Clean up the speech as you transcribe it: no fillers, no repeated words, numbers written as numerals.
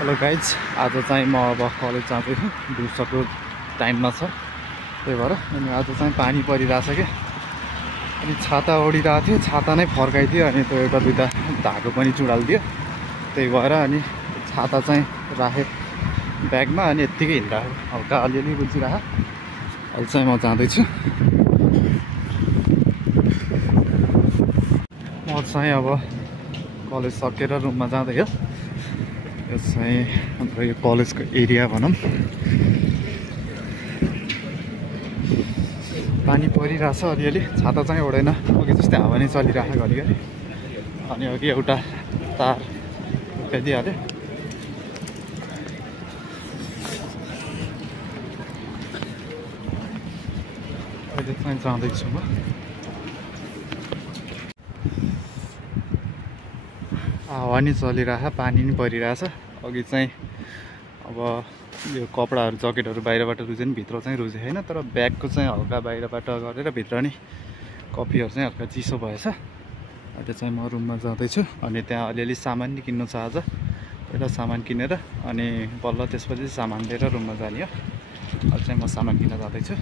Hello guys, आज चाहिँ म अब कलेज जाँदैछु। दिउँसोको टाइममा छ, त्यही भएर अनि आज चाहिँ पानी परिरहेछ क्या। अनि छाता ओढिरहेको थियो, छाता नै फर्काइदियो अनि त्यो एउटा दुईवटा धागो पनि चुडालिदियो। त्यही भएर अनि छाता चाहिँ राखेँ ब्यागमा अनि यत्तिकै हिँडिरहेको, हल्का अलिअलि बुझिरहेको। अहिले चाहिँ म जाँदैछु। म चाहिँ अब कलेज सकेर रुममा जाँदै हो। यो चाहिँ हाम्रो यो कलेजको एरिया भनौँ। पानी परिरहेछ अलिअलि, छाता चाहिँ ओढेन, अघि जस्तै हावा नै चलिरहेको घरिघरि। अनि अघि एउटा तार उठाइदिइहाल्यो। अहिले चाहिँ जाँदैछु म। हावा नि चलिरहेछ, पानी नि परिरहेछ। अघि चाहिँ अब यो कपडाहरू ज्याकेटहरू बाहिरबाट रुजे नि भित्र चाहिँ रुजे छैन, तर ब्यागको चाहिँ हल्का बाहिरबाट गरेर भित्र नि कपीहरू चाहिँ हल्का चिसो भएछ। अहिले चाहिँ म रुममा जाँदैछु अनि त्यहाँ अलिअलि सामान नि किन्नु छ आज। पहिला सामान किनेर अनि बल्ल त्यसपछि सामान लिएर रुममा जाने हो। अहिले चाहिँ म सामान किन्न जाँदैछु।